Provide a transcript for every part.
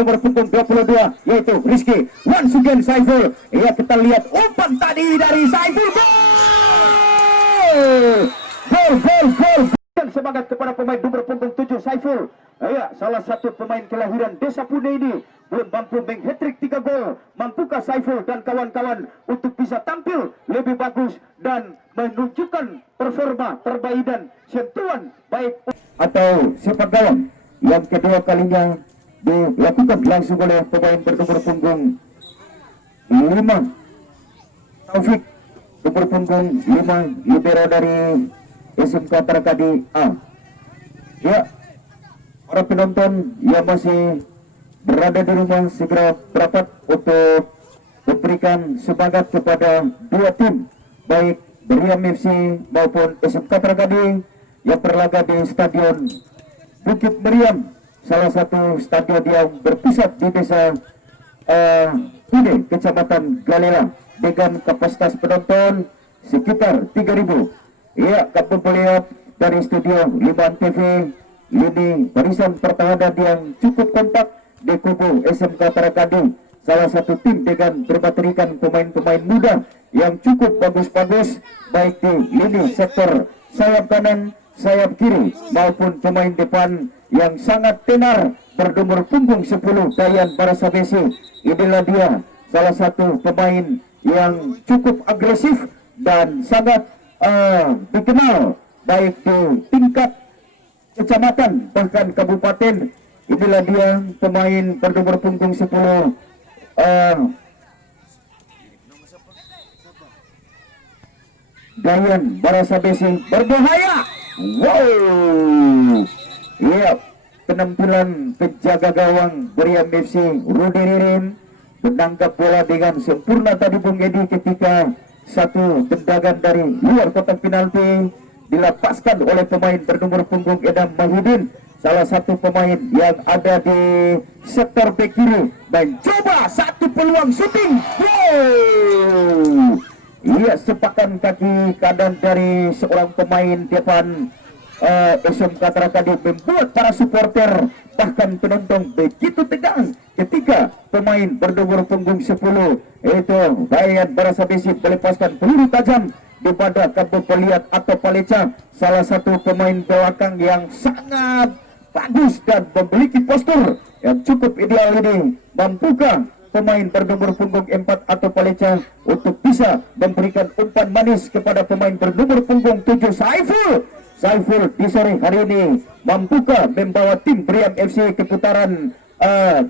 bernomor punggung 22 yaitu Rizky. Once again Saiful. Ya, kita lihat umpan tadi dari Saiful. Gol. Semangat kepada pemain nomor punggung 7 Saiful. Ya, salah satu pemain kelahiran Desa Pune ini belum mampu meng-hat-trick 3 gol. Mampukah Saiful dan kawan-kawan untuk bisa tampil lebih bagus dan menunjukkan performa terbaik dan sentuhan baik atau sepak gawang yang kedua kalinya dilakukan langsung oleh pemain bernomor punggung 5 Taufik, nomor punggung 5 libero dari SMK Tarakadi A. Ya, para penonton yang masih berada di rumah segera berapat untuk memberikan semangat kepada dua tim baik Meriam FC maupun SMK Tarakadi yang berlaga di Stadion Bukit Meriam, salah satu stadion yang berpusat di desa Pune, Kecamatan Galela, dengan kapasitas penonton sekitar 3.000. Ya, kamu melihat dari studio Liman TV, ini barisan pertahanan yang cukup kompak di kubu SMK Tarakadi, salah satu tim dengan berbaterikan pemain-pemain muda yang cukup bagus-bagus baik di lini sektor sayap kanan, sayap kiri maupun pemain depan yang sangat tenar bernomor punggung 10 Dayan Barasabesi. Inilah dia salah satu pemain yang cukup agresif dan sangat dikenal baik di tingkat kecamatan bahkan kabupaten. Inilah dia pemain bernomor punggung 10 Dayan Barasabesi, berbahaya. Wow. Ya, penampilan penjaga gawang Meriam FC Rudy Ririn menangkap bola dengan sempurna tadi Bung Edi ketika satu tendangan dari luar kotak penalti dilepaskan oleh pemain bernomor punggung Edam Mahidin, salah satu pemain yang ada di sektor bek kiri, dan coba satu peluang syuting. Wow. Iya, sepakan kaki kanan dari seorang pemain depan SMK Tarakadi membuat para supporter bahkan penonton begitu tegang ketika pemain bernomor punggung 10 yaitu Dayan Barasabesi melepaskan peluru tajam kepada Kabu Peliat atau Paleca, salah satu pemain belakang yang sangat bagus dan memiliki postur yang cukup ideal ini. Mampukah pemain bernomor punggung 4 atau Paleca untuk bisa memberikan umpan manis kepada pemain bernomor punggung 7 Saiful? Saiful di sore hari ini mampukah membawa tim Meriam FC ke putaran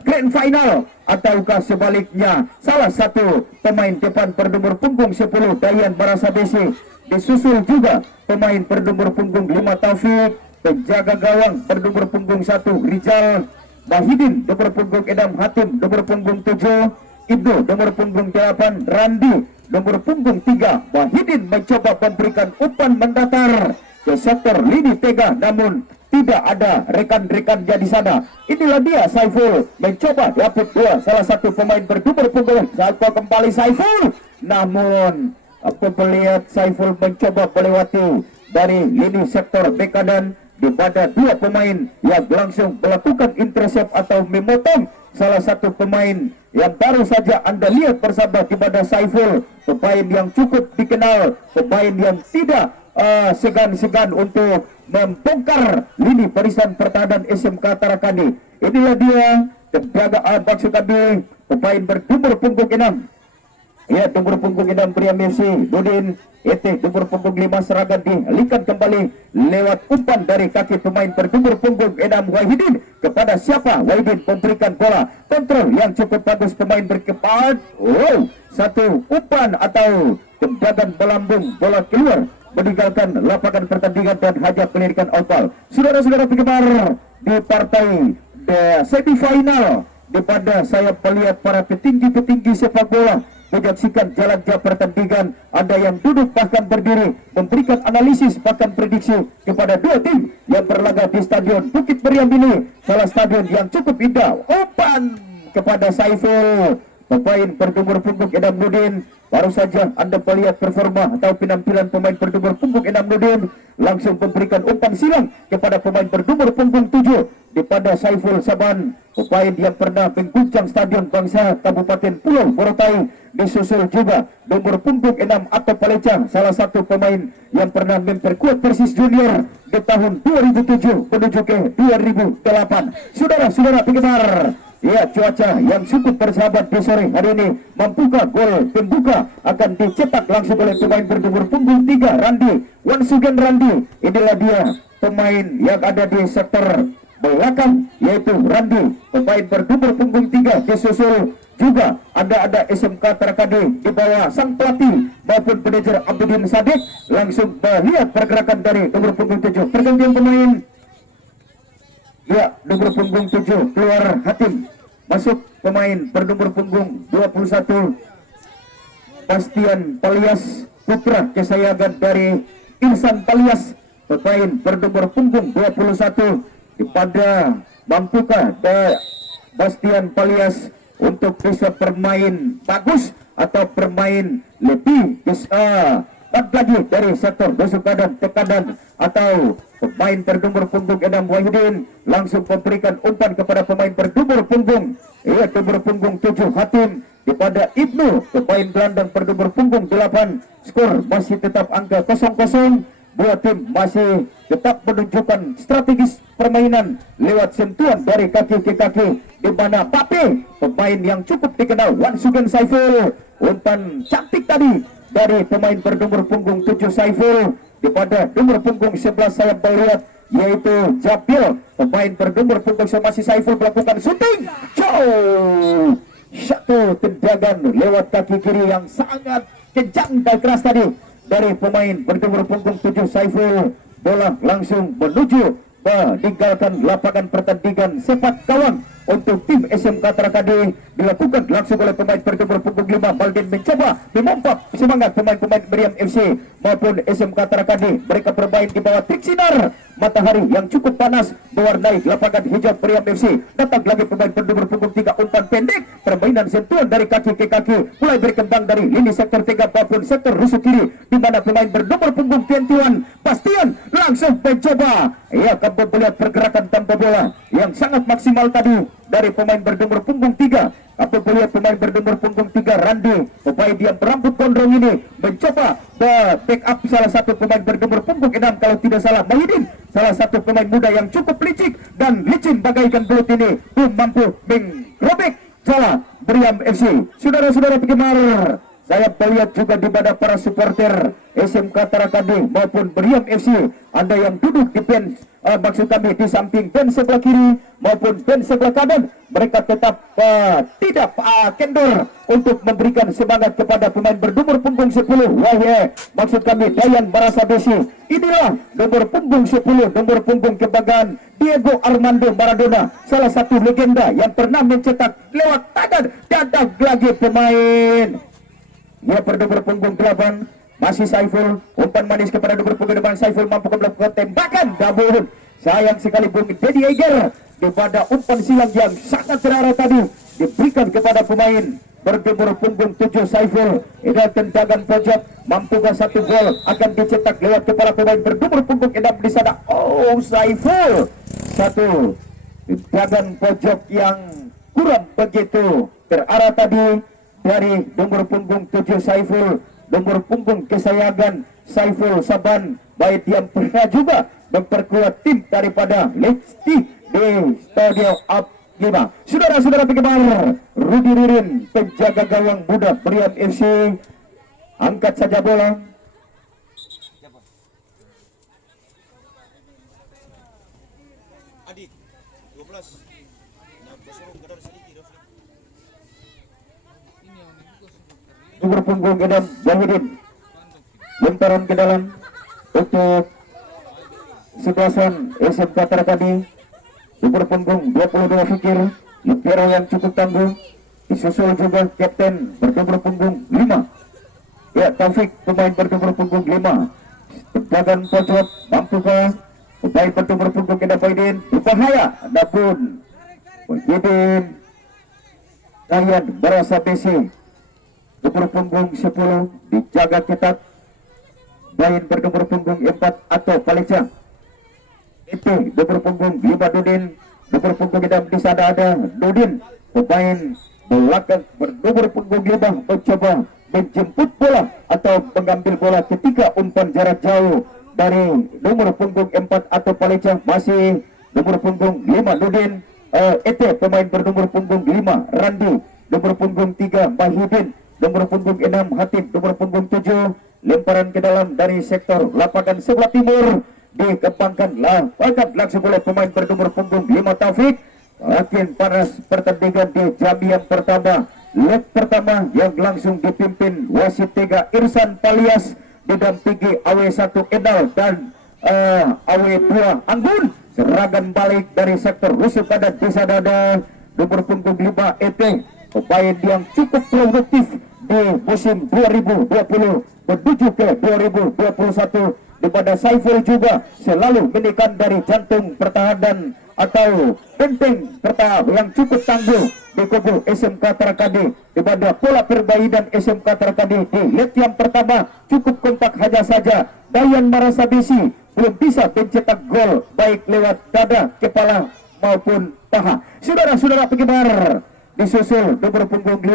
Grand Final, ataukah sebaliknya salah satu pemain depan bernomor punggung 10 Dayan Barasabesi disusul juga pemain bernomor punggung 5 Taufik, penjaga gawang bernomor punggung 1 Rizal Mahidin, nomor punggung Edam Hatim, nomor punggung 7 Ibnu, nomor punggung 8 Randi, nomor punggung 3 Mahidin mencoba memberikan umpan mendatar ke sektor lini tengah, namun tidak ada rekan-rekannya di sana. Inilah dia Saiful mencoba dapat dua, salah satu pemain bernomor punggung satu kembali Saiful, namun aku melihat Saiful mencoba melewati dari lini sektor bek kanan di pada dua pemain yang langsung melakukan intercept atau memotong salah satu pemain yang baru saja Anda lihat bersama kepada Saiful, pemain yang cukup dikenal, pemain yang tidak segan-segan untuk membongkar lini barisan pertahanan SMK Tarakadi. Inilah dia penjaga maksud kami pemain bernomor punggung 6. Ya, nomor punggung 6 Meriam FC Nudin Ete, nomor punggung 5 serangan dialihkan kembali lewat umpan dari kaki pemain bernomor punggung 6 Wahidin kepada siapa? Wahidin memberikan bola kontrol yang cukup bagus pemain berkepat. Wow, satu umpan atau tendangan melambung, bola keluar meninggalkan lapangan pertandingan dan hanya melirikan outball. Saudara-saudara penggemar di partai semifinal, di pada saya melihat para petinggi-petinggi sepak bola menyaksikan jalannya pertandingan. Anda yang duduk bahkan berdiri memberikan analisis bahkan prediksi kepada dua tim yang berlaga di Stadion Bukit Meriam ini, salah stadion yang cukup indah. Umpan kepada Saiful, pemain bernomor punggung Edam Nudin. Baru saja Anda melihat performa atau penampilan pemain bernomor punggung 6 Nudin, langsung memberikan umpan silang kepada pemain bernomor punggung 7 daripada Saiful Saban, pemain yang pernah mengguncang Stadion Bangsa Kabupaten Pulau Morotai. Disusul juga nomor punggung 6 Ato Palecang, salah satu pemain yang pernah memperkuat Persis Junior di tahun 2007 menuju ke 2008. Saudara-saudara penggemar, ya, cuaca yang cukup bersahabat di sore hari ini membuka gol pembuka akan dicetak langsung oleh pemain bernomor punggung 3 Randi Wansugen Randi. Inilah dia pemain yang ada di sektor belakang, yaitu Randi, pemain bernomor punggung 3. Disusul juga ada SMK Tarakadi di bawah sang pelatih maupun manajer Abdudin Sadik. Langsung melihat pergerakan dari nomor punggung 7, pergantian pemain. Ya, nomor punggung 7 keluar Hatim, masuk pemain bernomor punggung 21 Bastian Palias, putra kesayangan dari Insan Palias, pemain bernomor punggung 21. Kepada mampukah Bastian Palias untuk bisa bermain bagus atau bermain lebih bisa lagi dari sektor busuk kanan ke kanan, atau pemain bernomor punggung 6 Wahidin langsung memberikan umpan kepada pemain bernomor punggung nomor punggung 7 Hatim kepada Ibnu, pemain gelandang bernomor punggung 8. Skor masih tetap angka 0-0. Dua tim masih tetap menunjukkan strategis permainan lewat sentuhan dari kaki ke kaki, di mana Pape, pemain yang cukup dikenal, Wansugen Saiful, umpan cantik tadi dari pemain bernomor punggung 7 Saiful. Kepada nomor punggung 11 saya melihat yaitu Jabil, pemain bernomor punggung 11 masih Saiful melakukan shooting. Satu tendangan lewat kaki kiri yang sangat kencang dan keras tadi dari pemain bernomor punggung 7 Saiful. Bola langsung menuju meninggalkan lapangan pertandingan sepak gawang untuk tim SMK Tarakadi. Dilakukan langsung oleh pemain bernomor punggung 5 Baldin, mencoba memompak semangat pemain-pemain Meriam FC maupun SMK Tarakadi. Mereka bermain di bawah terik sinar matahari yang cukup panas mewarnai lapangan hijau Meriam FC. Datang lagi pemain bernomor punggung 3, umpan pendek, permainan sentuhan dari kaki ke kaki mulai berkembang dari lini sektor 3 maupun sektor rusuk kiri, di mana pemain bernomor punggung 21 Bastian langsung mencoba. Ya, kamu melihat pergerakan tanpa bola yang sangat maksimal tadi dari pemain bernomor punggung 3. Kamu melihat pemain bernomor punggung 3 Randi, pemain yang berambut gondrong ini mencoba backup salah satu pemain bernomor punggung 6 kalau tidak salah Mahidin, salah satu pemain muda yang cukup licik dan licin bagaikan belut ini, mampu mengrobek jala Meriam FC. Saudara-saudara penggemar, saya melihat juga di mana para supporter SMK Tarakadi maupun Meriam FC, Anda yang duduk di bench, maksud kami di samping bench sebelah kiri maupun bench sebelah kanan, mereka tetap tidak kendor untuk memberikan semangat kepada pemain bernomor punggung 10. Maksud kami Dayan Barasa Besi. Inilah nomor punggung 10, nomor punggung kebanggaan Diego Armando Maradona, salah satu legenda yang pernah mencetak lewat tangan. Datang lagi pemain dia bernomor punggung 8 masih Saiful, umpan manis kepada nomor punggung 8 Saiful mampu melakukan tembakan, namun sayang sekali Bung Dedi Eiger kepada umpan silang yang sangat terarah tadi diberikan kepada pemain bernomor punggung 7 Saiful. Ini tendangan pojok, mampukah satu gol akan dicetak lewat kepala pemain bernomor punggung 6 di sana. Oh, Saiful, satu tendangan pojok yang kurang begitu terarah tadi dari nomor punggung 7 Saiful, nomor punggung kesayangan Saiful Saban. Baik yang pernah juga memperkuat tim daripada Lesti di Stadion Abgima. Saudara-saudara penggemar, Rudi Ririn, penjaga gawang muda Meriam FC, angkat saja bola. Adik 12. Nomor punggung 6 Wahidin, lemparan ke dalam untuk situasan SMK Tarakadi. Nomor punggung 22 Fikir, libero yang cukup tangguh, disusul juga kapten bernomor punggung 5 ya Taufik, pemain bernomor punggung 5. Tendangan pojok, mampukah pemain bernomor punggung 6 Wahidin berbahaya, adapun Wahidin Dayan Barasa Besi nomor punggung 10 dijaga ketat. Bain bernomor punggung 4 atau Palecang. Itu nomor punggung 5 Dudin Nomor punggung Idam di sana ada Nudin, pemain belakang bernomor punggung 5 mencoba menjemput bola atau mengambil bola ketika umpan jarak jauh dari nomor punggung 4 atau Paleca. Masih nomor punggung 5 Nudin, Ete pemain bernomor punggung 5 Randi, nomor punggung 3 Mahidin, nomor punggung 6 Hatib, nomor punggung 7 lemparan ke dalam dari sektor lapangan sebelah timur dikembangkan langsung oleh pemain bernomor punggung 5 Taufik. Makin panas pertandingan di jam yang pertama, leg pertama yang langsung dipimpin wasit 3 Irsan Palias didampingi AW1 Enal dan AW2 Anggun. Serangan balik dari sektor rusuk pada desa dada nomor punggung 5 Ete, pemain yang cukup produktif di musim 2020 menuju ke 2021, di pada Saiful juga selalu menekan dari jantung pertahanan atau benteng pertahanan yang cukup tangguh di kubu SMK Tarakadi, di pada pola perbaikan SMK Tarakadi di leg yang pertama cukup kompak hanya saja Dayan Marasabisi belum bisa mencetak gol baik lewat dada, kepala maupun paha. Saudara-saudara penggemar, disusul nomor punggung 5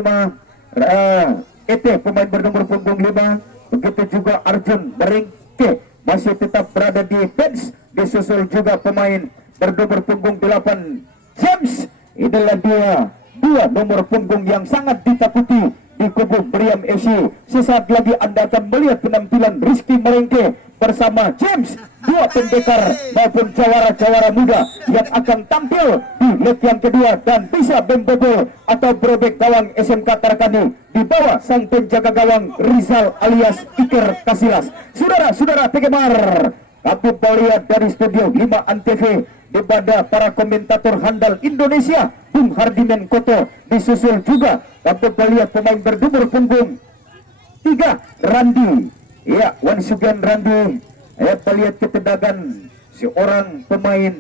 Ete pemain bernomor punggung 5, begitu juga Arjun Beringke masih tetap berada di bench, disusul juga pemain bernomor punggung 8 James. Inilah dia dua nomor punggung yang sangat ditakuti di kubu Meriam FC. Sesaat lagi Anda akan melihat penampilan Rizky Merengke bersama James, dua pendekar maupun jawara-jawara muda yang akan tampil di leg yang kedua dan bisa membobol atau berobek gawang SMK Tarakani di bawah sang penjaga gawang Rizal alias Iker Casillas. Saudara-saudara penggemar, kami melihat dari studio 5 Antv kepada para komentator handal Indonesia, Bung Hardinen Koto, disusul juga kami melihat pemain bernomor punggung 3 Randi. Ya, Wan Sugan Randi. Melihat ketegangan seorang pemain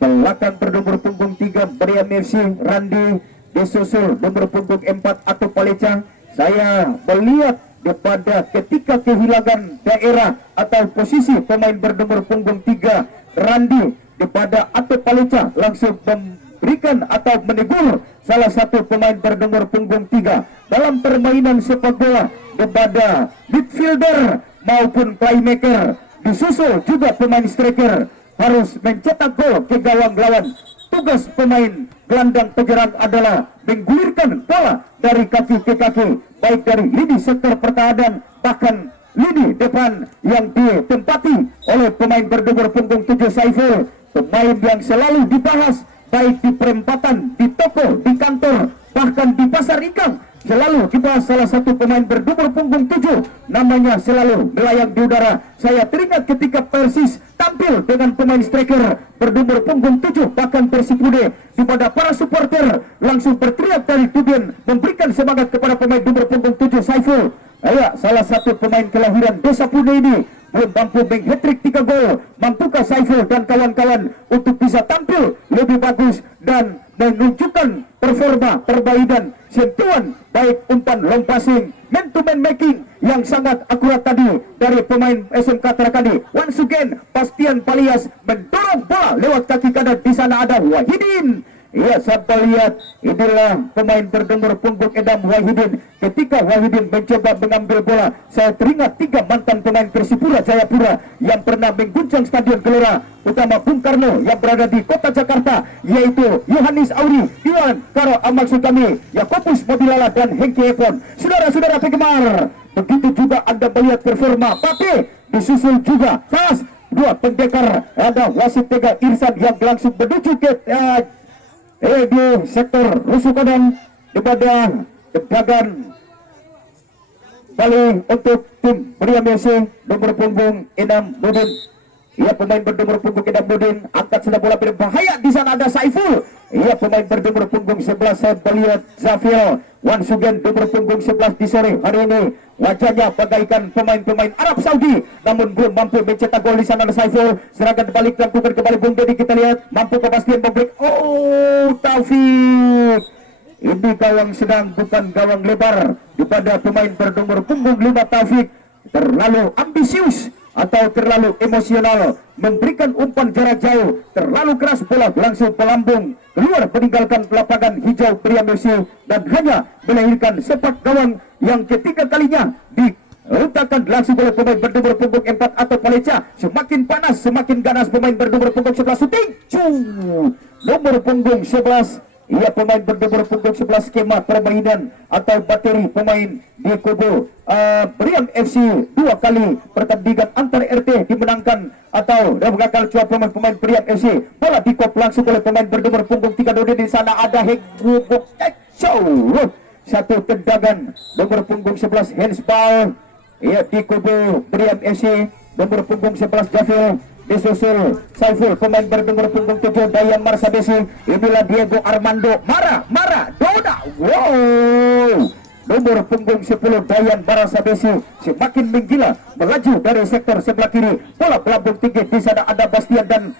belakang bernomor punggung 3 Meriam FC Randi, disusul nomor punggung 4 atau Paleca. Saya melihat kepada ketika kehilangan daerah atau posisi pemain bernomor punggung 3 Randi kepada atau Paleca langsung memberikan atau menegur salah satu pemain bernomor punggung 3 dalam permainan sepak bola kepada midfielder maupun playmaker. Disusul juga pemain striker harus mencetak gol ke gawang lawan. Tugas pemain gelandang penyerang adalah menggulirkan bola dari kaki ke kaki, baik dari lini sektor pertahanan bahkan lini depan yang ditempati oleh pemain bernomor punggung 7 Saiful, pemain yang selalu dibahas baik di perempatan, di toko, di kantor, bahkan di pasar ikan. Selalu dibahas salah satu pemain bernomor punggung 7, namanya selalu melayang di udara. Saya teringat ketika Persis tampil dengan pemain striker bernomor punggung 7, bahkan Persipude, di pada para supporter langsung berteriak dari tribun memberikan semangat kepada pemain nomor punggung 7 Saiful. Salah satu pemain kelahiran Desa Pude ini belum mampu meng-hat-trick 3 gol. Mampukah Saiful dan kawan-kawan untuk bisa tampil lebih bagus dan menunjukkan performa perbaikan sentuhan baik umpan long passing, man to man making yang sangat akurat tadi dari pemain SMK Tarakadi. Once again Bastian Palias mendorong bola lewat kaki kanan, di sana ada Wahidin. Ya, sampai lihat inilah pemain bernomor punggung 6 Wahidin. Ketika Wahidin mencoba mengambil bola, saya teringat 3 mantan pemain Persipura Jayapura yang pernah mengguncang Stadion Gelora Utama Bung Karno yang berada di kota Jakarta, yaitu Yohanis Auri, Iwan Karo maksud kami Yakobus Mobilala dan Hengki Epon. Saudara-saudara penggemar, begitu juga Anda melihat performa Pape, disusul juga pas dua pendekar, ada wasit 3 Irsan yang langsung menuju ke di sektor rusuk kanan kepada tegangan kali untuk tim Meriam FC nomor punggung 6 Nudin. Ia pemain bernomor punggung 6 Nudin angkat sudah bola berbahaya, di sana ada Saiful. Ia pemain bernomor punggung 11 saya melihat Zafil Wan Sugen nomor punggung 11 di sore hari ini. Wajahnya bagaikan pemain-pemain Arab Saudi, namun belum mampu mencetak gol. Di sana ada Saiful, serangan balik dilakukan kembali Bung Dedi, kita lihat mampu kepastian memberi. Taufik, ini gawang sedang bukan gawang lebar kepada pemain bernomor punggung 5 Taufik, terlalu ambisius atau terlalu emosional, memberikan umpan jarak jauh, terlalu keras, bola langsung pelambung keluar meninggalkan lapangan hijau Meriam FC dan hanya melahirkan sepak gawang yang ketiga kalinya diletakkan langsung oleh pemain bernomor punggung 4 atau Paleca. Semakin panas, semakin ganas pemain bernomor punggung 11 shooting. Nomor punggung 11, ia pemain bernomor punggung 11 skema permainan atau bateri pemain di kubu Meriam FC. 2 kali pertandingan antar RT dimenangkan atau gagal cua pemain Meriam FC. Bola dikop langsung oleh pemain bernomor punggung 3 Dodi. Di sana ada Hegubuk satu tendangan nomor punggung 11 handsball. Ia di kubu Meriam FC. Nomor punggung 11 Jafil disusul Saiful, pemain bernomor punggung 7 Dayan Marsabesi. Inilah Diego Armando Maradona. Wow, nomor punggung 10 Dayan Marsabesi semakin menggila melaju dari sektor sebelah kiri. Bola pelambung tinggi, di sana ada Bastian dan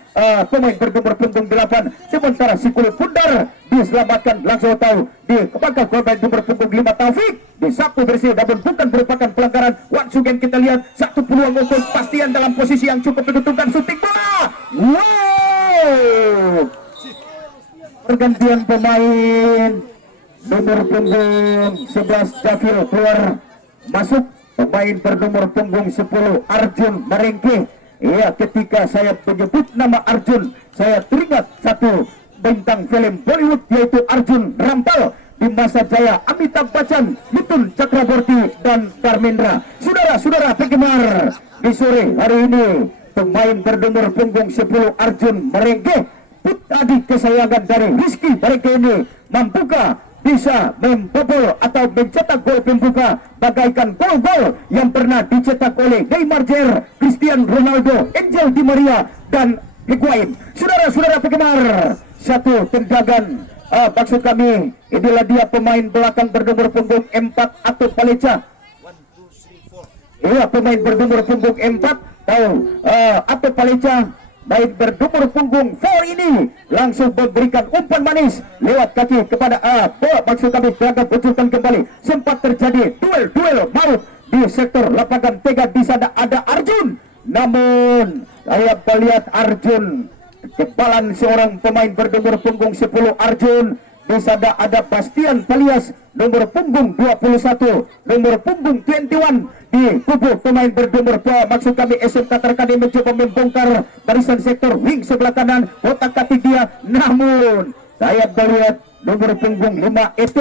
pemain bernomor punggung 8. Sementara si kulit pundar diselamatkan langsung tahu di kebangkang pemain nomor punggung 5 Taufik disapu bersih, namun bukan merupakan pelanggaran. Once again kita lihat satu peluang untuk Bastian dalam posisi yang cukup menentukan, shooting bola. Wow, pergantian pemain nomor punggung 11 Jafil keluar, masuk pemain bernomor punggung 10 Arjun Marengke. Ya, ketika saya menyebut nama Arjun, saya teringat satu bintang film Bollywood yaitu Arjun Rampal di masa jaya Amitabh Bachchan, Mithun Chakraborty dan Dharmendra. Saudara-saudara penggemar, di sore hari ini pemain bernomor punggung 10 Arjun Marengke, putra kesayangan dari Rizky Marengke ini, mampukah bisa membobol atau mencetak gol pembuka bagaikan gol-gol yang pernah dicetak oleh Neymar Jr., Cristiano Ronaldo, Angel Di Maria dan Higuain. Saudara-saudara penggemar, satu tendangan, maksud kami inilah dia pemain belakang bernomor punggung 4 atau Paleca. Iya, pemain bernomor punggung 4 tahu atau Paleca. Baik bernomor punggung 4 ini langsung memberikan umpan manis lewat kaki kepada bola, maksud kami gagal munculkan kembali. Sempat terjadi duel maut di sektor lapangan tengah. Di sana ada Arjun, namun saya melihat Arjun kebalan seorang pemain bernomor punggung 10 Arjun. Di sana ada Bastian Palias nomor punggung 21, nomor punggung 21 di kubu pemain bernomor 2, maksud kami SMK Terkade mencoba membongkar barisan sektor wing sebelah kanan, otak kaki dia, namun saya melihat nomor punggung 5 ET,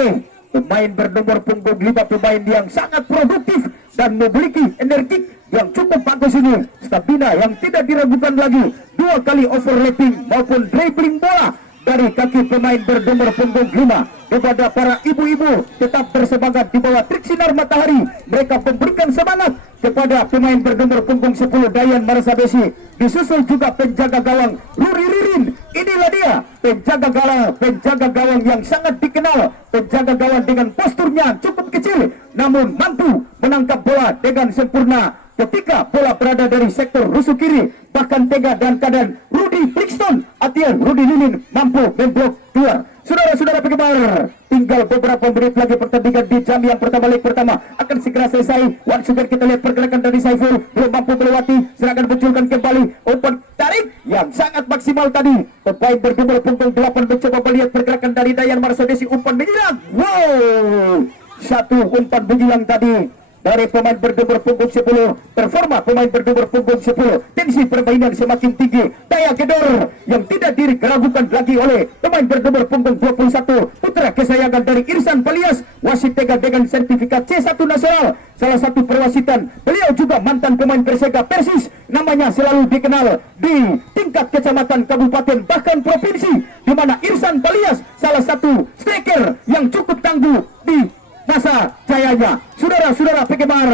pemain bernomor punggung 5, pemain yang sangat produktif dan memiliki energi yang cukup bagus ini, stamina yang tidak diragukan lagi. 2 kali overlapping maupun dribbling bola dari kaki pemain bernomor punggung 5. Kepada para ibu-ibu tetap bersemangat di bawah terik sinar matahari, mereka memberikan semangat kepada pemain bernomor punggung 10 Dayan Marsabesi. Disusul juga penjaga gawang Ruri Ririn. Inilah dia penjaga gawang yang sangat dikenal, penjaga gawang dengan posturnya cukup kecil namun mampu menangkap bola dengan sempurna. Ketika bola berada dari sektor rusuk kiri, bahkan tega dan kanan, Rudy Brixton atau Rudy Lilin mampu memblok keluar. Saudara-saudara penggemar, tinggal beberapa menit lagi pertandingan di jam yang pertama, leg pertama akan segera selesai. Once again kita lihat pergerakan dari Saiful, belum mampu melewati, serangan munculkan kembali, umpan tarik yang sangat maksimal tadi. Pemain bernomor punggung 8 mencoba melihat pergerakan dari Dayan Marsabesi, umpan menyilang. Wow, satu umpan menyilang tadi dari pemain bernomor punggung 10. Performa pemain bernomor punggung 10, tensi permainan semakin tinggi, daya gedor yang tidak diragukan lagi oleh pemain bernomor punggung 21, putra kesayangan dari Irsan Palias, wasit tega dengan sertifikat C1 nasional, salah satu perwasitan. Beliau juga mantan pemain Persega Persis, namanya selalu dikenal di tingkat kecamatan, kabupaten, bahkan provinsi, di mana Irsan Palias salah satu striker yang cukup tangguh di masa jayanya. Saudara-saudara penggemar,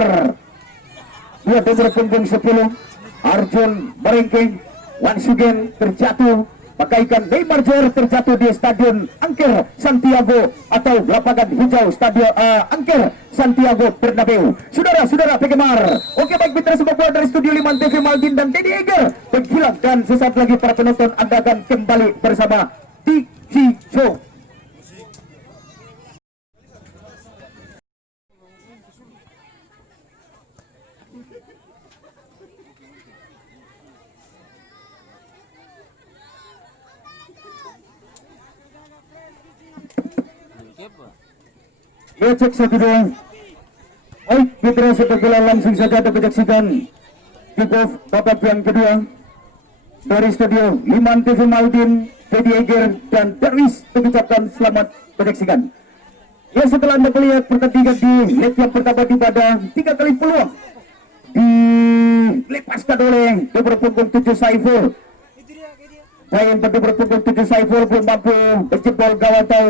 dia nomor punggung 10 Arjun Marengke once again terjatuh bagaikan Neymar Jr. terjatuh di Stadion Angker Santiago atau lapangan hijau Stadion Angker Santiago Bernabeu. Saudara-saudara penggemar, oke baik mitra sepak bola dari Studio 5 TV Maldin dan Teddy Eger penghilang, dan sesaat lagi para penonton Anda akan kembali bersama TV Show. cek 1-2. Baik, Mitra sepak bola langsung saja kita saksikan kick off babak yang kedua dari studio Liman TV Maldin, Fedi Eger dan Darwis mengucapkan selamat menyaksikan. Ya, setelah Anda melihat pertandingan di leg yang pertama di pada 3 kali peluang dilepaskan oleh nomor punggung 7 Saiful. Main pada nomor punggung 7 Saiful belum mampu menjebol gawang atau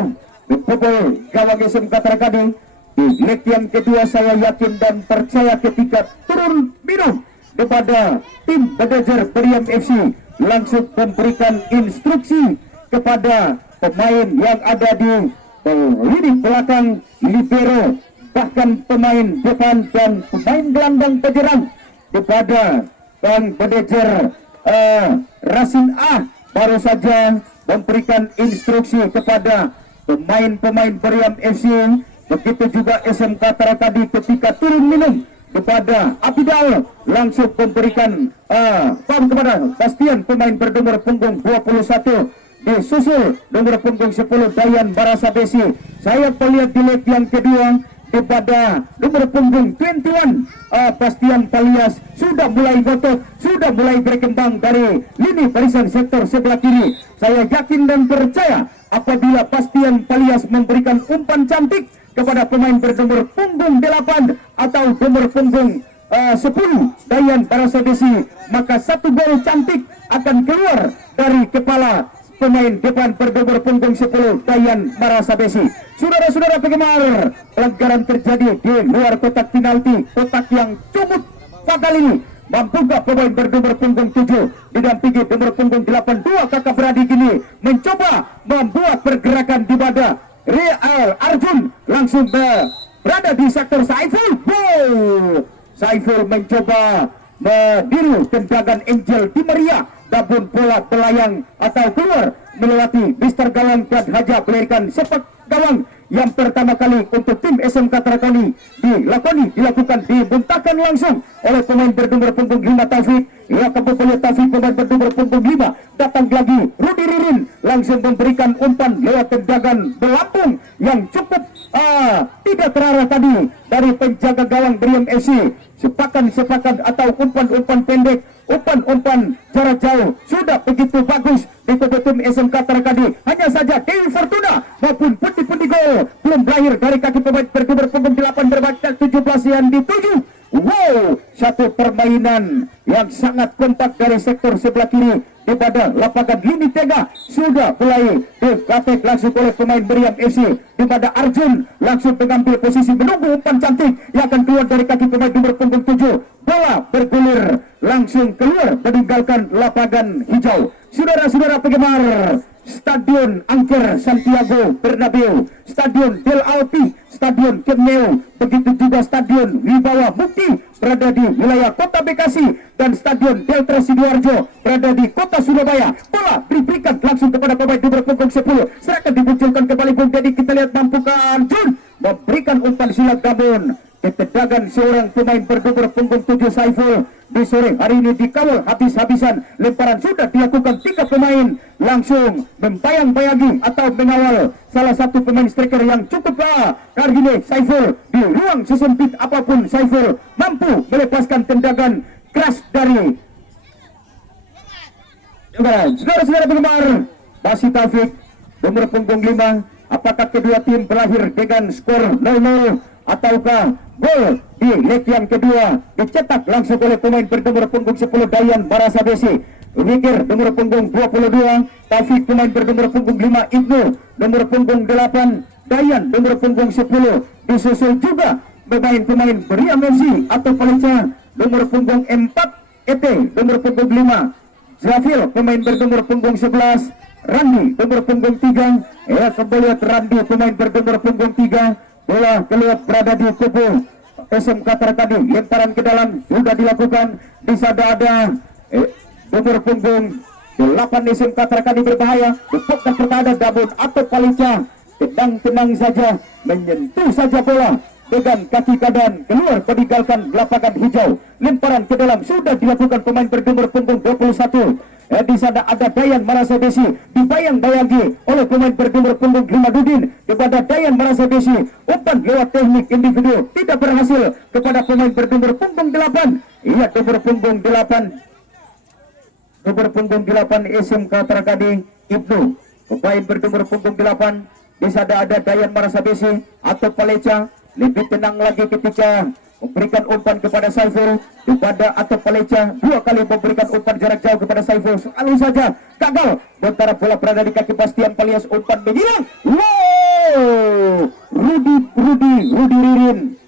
membobol gawang SMK Tarakadi. Di leg yang kedua saya yakin dan percaya ketika turun minum kepada tim manajer Periam FC langsung memberikan instruksi kepada pemain yang ada di lini belakang, libero, bahkan pemain depan dan pemain gelandang penyerang kepada Bang manajer Rasin A baru saja memberikan instruksi kepada pemain-pemain Periam FC. Begitu juga SMK Tarakadi ketika turun minum kepada Abidal langsung memberikan pam kepada Bastian pemain bernomor punggung 21 disusul nomor punggung 10 Dayan Barasa Besi. Saya melihat di leg yang kedua kepada nomor punggung 21 Bastian Palias sudah mulai gotot, sudah mulai berkembang dari lini barisan sektor sebelah kiri. Saya yakin dan percaya apabila Bastian Palias memberikan umpan cantik kepada pemain bernomor punggung 8 atau nomor punggung 10 Dayan Barasa Besi, maka satu gol cantik akan keluar dari kepala pemain depan bernomor punggung 10 Dayan Barasa Besi. Saudara-saudara penggemar, pelanggaran terjadi di luar kotak penalti, kotak yang cumut fatal ini. Mampukah pemain bernomor punggung 7 didampingi nomor punggung 82 kakak beradik ini mencoba membuat pergerakan di badan Real Arjun langsung berada di sektor Saiful. Saiful mencoba meniru tendangan Angel Di Maria, namun bola melayang atau keluar melewati Mister Gawang dan Haja melahirkan sepak gawang yang pertama kali untuk tim SMK Tarakadi dilakukan dimuntahkan langsung oleh pemain bernomor punggung 5 Taufik. Ya, kembali Taufik pemain bernomor punggung 5 datang lagi Rudi Ririn langsung memberikan umpan lewat tendangan melambung yang cukup tidak terarah tadi dari penjaga gawang Periam FC. Sepakan atau umpan-umpan pendek, umpan jarak jauh sudah begitu bagus di tim SMK Tarakadi. Hanya saja Dewi Fortuna maupun pundi-pundi gol belum lahir dari kaki pemain bernomor punggung 8 berbaca 17 yang dituju. Wow, satu permainan yang sangat kompak dari sektor sebelah kiri di pada lapangan lini tengah sudah mulai dikatek langsung oleh pemain Periam FC di pada Arjun langsung mengambil posisi menunggu umpan cantik yang akan keluar dari kaki pemain nomor punggung 7. Bola bergulir langsung keluar meninggalkan lapangan hijau. Saudara-saudara penggemar, Stadion Angker Santiago Bernabeu, Stadion Del Alpi, Stadion Camp Nou, begitu juga Stadion Wibawa Mukti berada di wilayah Kota Bekasi dan Stadion Delta Sidoarjo berada di Kota Surabaya. Bola diberikan langsung kepada pemain nomor punggung 10. Serahkan dimunculkan kembali Bung Dedi. Kita lihat mampukah Jun memberikan umpan silat namun ketegangan seorang pemain bernomor punggung 7 Saiful di sore hari ini dikawal habis-habisan. Lemparan sudah dilakukan 3 pemain langsung membayang-bayangi atau mengawal salah satu pemain striker yang cukup kali ini Saiful di ruang sesempit apapun Saiful mampu melepaskan tendangan keras dari saudara-saudara penggemar. Basi Taufik nomor punggung 5. Apakah kedua tim berakhir dengan skor 0-0 ataukah gol di leg yang kedua dicetak langsung oleh pemain bernomor punggung 10 Dayan Barasa Besi, Wikir nomor punggung 22, Taufik pemain bernomor punggung 5, Ibnu nomor punggung 8, Dayan nomor punggung 10, disusul juga pemain-pemain Periam FC atau Paleca nomor punggung 4, Ete nomor punggung 5, Zafil pemain bernomor punggung 11, Randi nomor punggung 3. Ya, kembali Randi pemain bernomor punggung 3. Bola keluar berada di kubu SMK Tarakadi. Lemparan ke dalam sudah dilakukan. Di sana ada nomor punggung 8 SMK Tarakadi berbahaya. Depok dan pertahanan namun atau Palica tenang saja menyentuh saja bola dengan kaki kanan keluar meninggalkan lapangan hijau. Lemparan ke dalam sudah dilakukan pemain bernomor punggung 21 Di sana ada Dayan merasa besi, dibayang-bayangi oleh pemain bernomor punggung Himadudin kepada Dayan merasa besi. Umpan lewat teknik individu tidak berhasil kepada pemain bernomor punggung 8. Iya, nomor punggung 8 SMK Terkadi Ibnu. Pemain bernomor punggung 8. Di sana ada Dayan merasa besi atau Paleca. Lebih tenang lagi ketika memberikan umpan kepada Saiful kepada atau Paleca, 2 kali memberikan umpan jarak jauh kepada Saiful, selalu saja gagal. Sementara bola berada di kaki Bastian Palias, umpan menghilang. Wow, Rudi Ririn,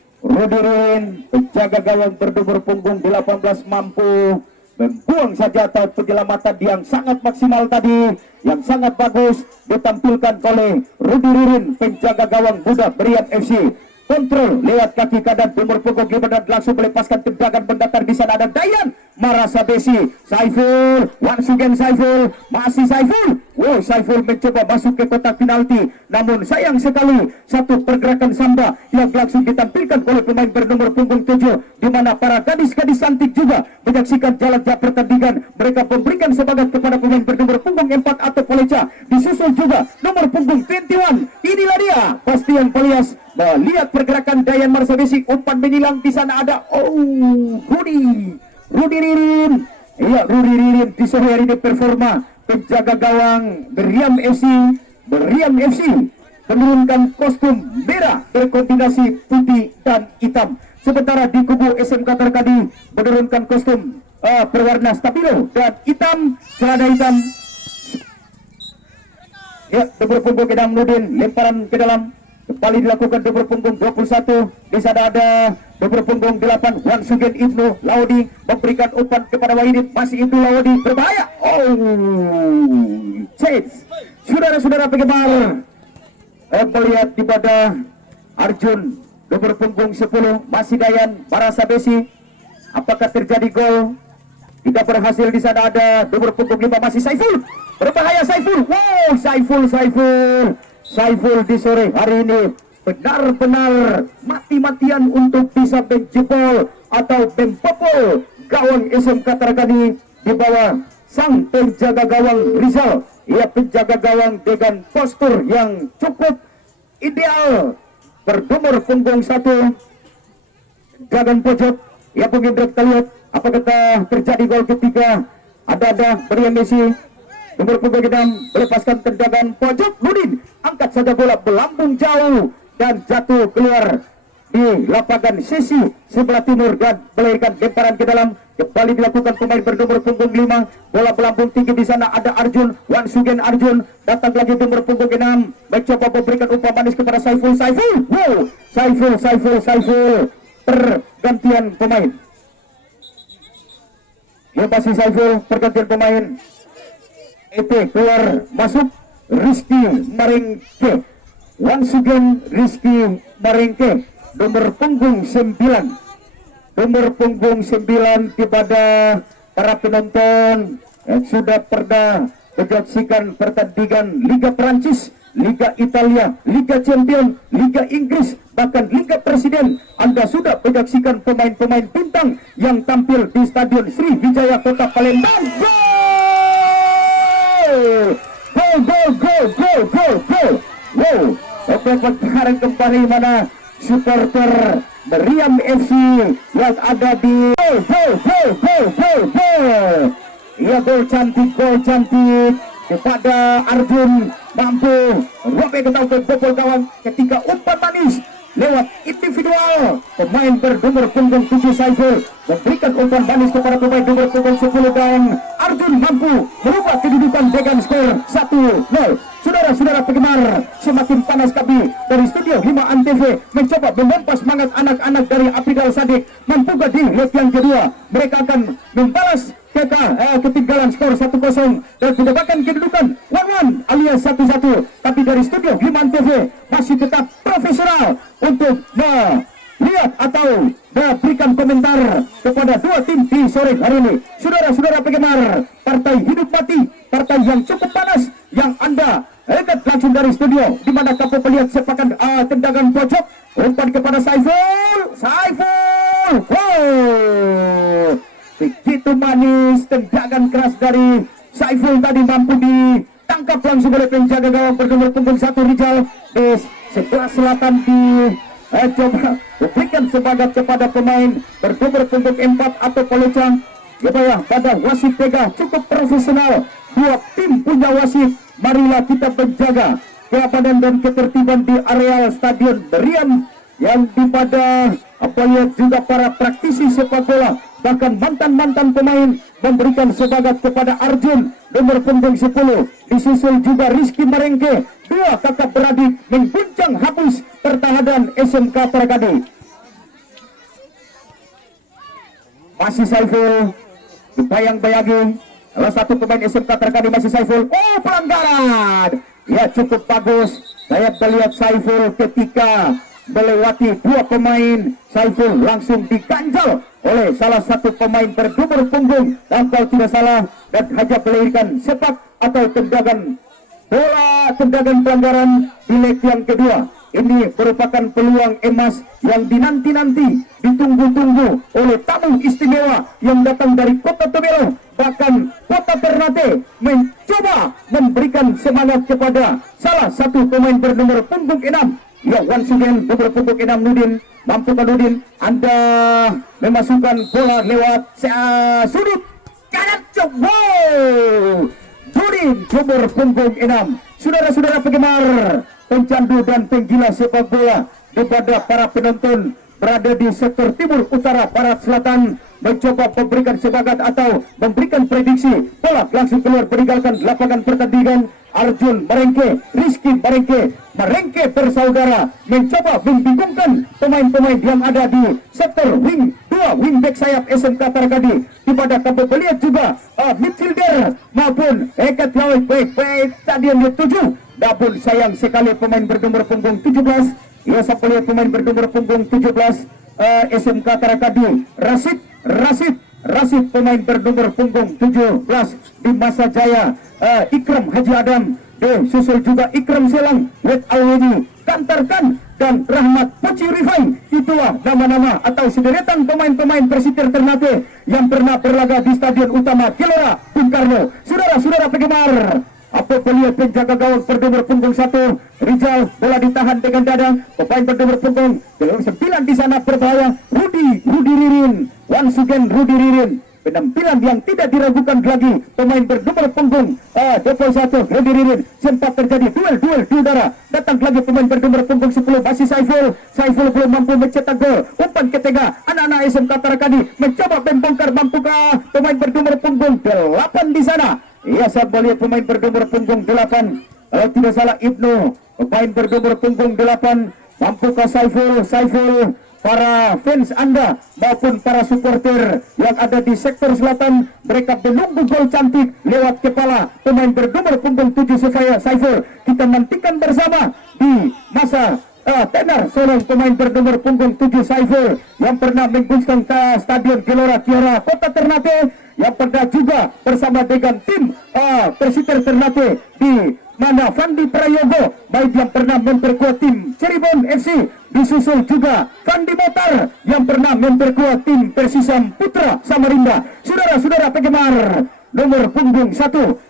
penjaga gawang bernomor punggung 18 mampu membuang saja atau penyelamatan yang sangat maksimal tadi, yang sangat bagus ditampilkan oleh Rudi Ririn, penjaga gawang muda Berian FC. Kontrol lewat kaki kanan nomor punggung 5 dan langsung melepaskan tendangan mendatar. Di sana ada Dayan merasa besi. Saiful, once again Saiful, masih Saiful. Wow, Saiful mencoba masuk ke kotak penalti, namun sayang sekali satu pergerakan samba yang langsung ditampilkan oleh pemain bernomor punggung 7, di mana para gadis-gadis cantik juga menyaksikan jalan pertandingan. Mereka memberikan semangat kepada pemain bernomor punggung 4 atau Paleca. Disusul juga nomor punggung 21. Inilah dia Bastian Palias. Lihat pergerakan Dayan Marsabesi, umpan menghilang. Di sana ada Rudi Ririn. Iya, Rudi Ririn di sore hari ini performa penjaga gawang Beriam FC menurunkan kostum merah berkombinasi putih dan hitam. Sementara di kubu SMK Terkadi menurunkan kostum berwarna stabilo dan hitam, celana hitam. Ya, nomor punggung Kedam Nudin, lemparan ke dalam. Kembali dilakukan nomor punggung 21. Di sana ada nomor punggung 8 Wan Sugen Ibnu Laudi memberikan umpan kepada Wahidin. Masih Ibnu Laudi berbahaya. Change. Saudara-saudara penggemar, melihat di pada Arjun nomor punggung 10 masih Dayan merasa besi. Apakah terjadi gol? Tidak berhasil. Di sana ada nomor punggung 5 masih Saiful. Berbahaya Saiful. Wow, Saiful di sore hari ini benar-benar mati-matian untuk bisa menjebol atau membobol gawang SMK Terkadi di bawah sang penjaga gawang Rizal. Ia penjaga gawang dengan postur yang cukup ideal, bernomor punggung 1 gagan pojok. Ya, mungkin kita lihat apakah terjadi gol ketiga. Ada Beriam Messi nomor punggung 6 melepaskan tendangan pojok. Nudin angkat saja bola melambung jauh dan jatuh keluar di lapangan sisi sebelah timur dan melahirkan lemparan ke dalam. Kembali dilakukan pemain bernomor punggung 5. Bola melambung tinggi. Di sana ada Arjun, Wan Sugen Arjun. Datang lagi nomor punggung 6 mencoba memberikan umpan manis kepada Saiful. Wow, Saiful. Pergantian pemain. Ya, masih Saiful, pergantian pemain. Keluar masuk Rizky Marengke. Once again Rizky Marengke, nomor punggung 9 kepada para penonton yang sudah pernah menyaksikan pertandingan Liga Prancis, Liga Italia, Liga Champion, Liga Inggris, bahkan Liga Presiden. Anda sudah menyaksikan pemain-pemain bintang yang tampil di Stadion Sriwijaya Kota Palembang. Gol. Wow, sekarang kembali mana supporter Beriam FC yang ada di ya, gol cantik kepada Arjun, mampu robek ke bobol gawang ketika umpan manis lewat individual pemain bernomor punggung 7 Saiful memberikan umpan manis kepada pemain nomor punggung 10 dan Arjun mampu merubah kedudukan dengan skor 1-0. Saudara-saudara penggemar, semakin panas kami dari studio 5 Antv mencoba memompa semangat anak-anak dari Apridal Sadik. Mampukah di leg yang kedua mereka akan membalas ketinggalan skor 1-0 dan mendapatkan kedudukan 1-1 alias 1-1. Tapi dari studio 5 Antv masih tetap profesional untuk melihat atau memberikan komentar kepada dua tim di sore hari ini. Saudara-saudara penggemar, partai hidup mati, partai yang cukup panas yang Anda lihat langsung dari studio, di mana kamu melihat sepakan tendangan pojok, umpan kepada Saiful. Wow, begitu manis tendangan keras dari Saiful tadi mampu ditangkap langsung oleh penjaga gawang bernomor punggung 1 Rizal di sebelah selatan di coba berikan semangat kepada pemain bernomor punggung 4 atau Polecang. Ya pada wasit Tega cukup profesional. Dua tim punya wasit. Marilah kita menjaga keamanan dan ketertiban di areal Stadion Meriam yang pada juga para praktisi sepak bola, bahkan mantan pemain memberikan semangat kepada Arjun nomor punggung 10, disusul juga Rizky Marengke, dua kakak beradik mengguncang hapus pertahanan SMK Tarakadi. Masih Saiful dibayang-bayangi salah satu pemain SMK Tarakadi, masih Saiful. Oh, pelanggaran. Ya, cukup bagus. Saya melihat Saiful ketika melewati dua pemain. Saiful langsung diganjal oleh salah satu pemain bernomor punggung, dan kalau tidak salah, dan hanya melahirkan sepak atau tendangan bola, tendangan pelanggaran di leg yang kedua. Ini merupakan peluang emas yang dinanti-nanti, ditunggu-tunggu oleh tamu istimewa yang datang dari Kota Tobelo, bahkan Kota Ternate, mencoba memberikan semangat kepada salah satu pemain bernomor punggung 6. Ya, once again nomor punggung 6 Nudin, mampukah Nudin Anda memasukkan bola lewat sudut kanan? Wow, Nudin nomor punggung 6. Saudara-saudara penggemar, pencandu dan penggila sepak bola kepada para penonton berada di sektor timur, utara, barat, selatan, mencoba memberikan semangat atau memberikan prediksi. Bola langsung keluar meninggalkan lapangan pertandingan. Arjun Marengke, Rizky Marengke bersaudara mencoba membingungkan pemain-pemain yang ada di sektor wing 2, wing back sayap SMK Tarakadi. Di pada kamu melihat juga midfielder maupun ekat lawan baik stadion 7. Namun sayang sekali pemain bernomor punggung 17. Ya, saya lihat pemain bernomor punggung 17 SMK Tarakadi, Rasid pemain bernomor punggung 17 di Masa Jaya, Ikram Haji Adam, susul juga Ikram Selang, Wet Alwedi, Kantarkan, dan Rahmat Poci Rifai. Itulah nama-nama atau sederetan pemain-pemain Persiter Ternate yang pernah berlaga di Stadion Utama Gelora Bung Karno. Saudara-saudara penggemar, apa melihat penjaga gawang bernomor punggung 1 Rizal, bola ditahan dengan dada pemain bernomor punggung 9 di sana berbahaya, Rudi Ririn. Once again Rudi Ririn, penampilan yang tidak diragukan lagi. Pemain bernomor punggung 21 Rudi Ririn, sempat terjadi duel di udara. Datang lagi pemain bernomor punggung 10 masih Saiful belum mampu mencetak gol. Umpan ke tengah anak-anak SMK Tarakadi mencoba membongkar, mampukah pemain bernomor punggung 8 di sana? Ya, saya melihat pemain bernomor punggung 8, kalau tidak salah Ibnu, pemain bernomor punggung 8, mampukah Saiful? Para fans Anda maupun para supporter yang ada di sektor selatan, mereka menunggu gol cantik lewat kepala pemain bernomor punggung 7 supaya Saiful. Kita nantikan bersama di masa tenar seorang pemain bernomor punggung 7 Saiful yang pernah mengguncang Stadion Gelora Kiara Kota Ternate, yang pernah juga bersama dengan tim Persiter Ternate di mana Fandi Prayogo, baik yang pernah memperkuat tim Cirebon FC, disusul juga Fandi Motar yang pernah memperkuat tim Persisam Putra Samarinda. Saudara-saudara penggemar, nomor punggung 1,